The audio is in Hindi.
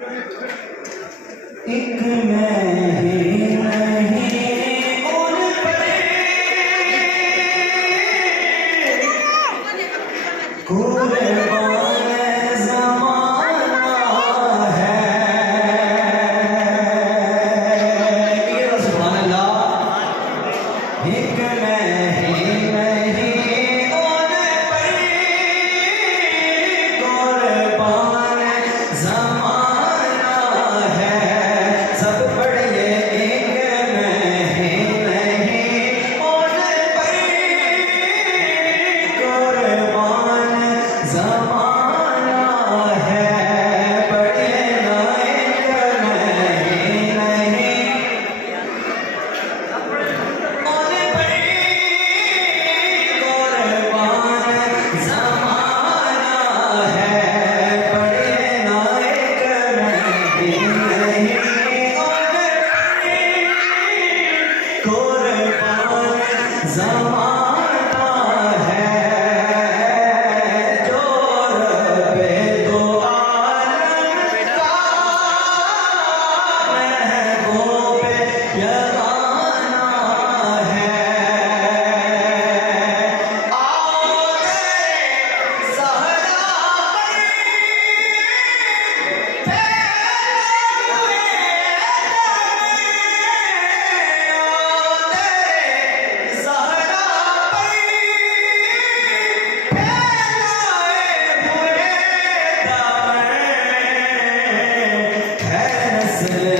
एक मैं ही नहीं उन पर कुर्बान ज़माना है। ये सुभान अल्लाह। एक मैं ही नहीं उन पर कुर्बान ज़माना है। सब पढ़िए एक मैं ही नहीं उन पर कुर्बान ज़माना है। पढ़िए ना एक मैं ही नहीं उन पर कुर्बान ज़माना है। पढ़िए ना एक मैं ही नहीं उन पर कुर्बान ज़माना है। जो रब्बे दो आलम का महबूब यगाना है। आगे ज़हरा पर फैले हुए ज़हरा पर फैलाए हुए दामन है। नस्ल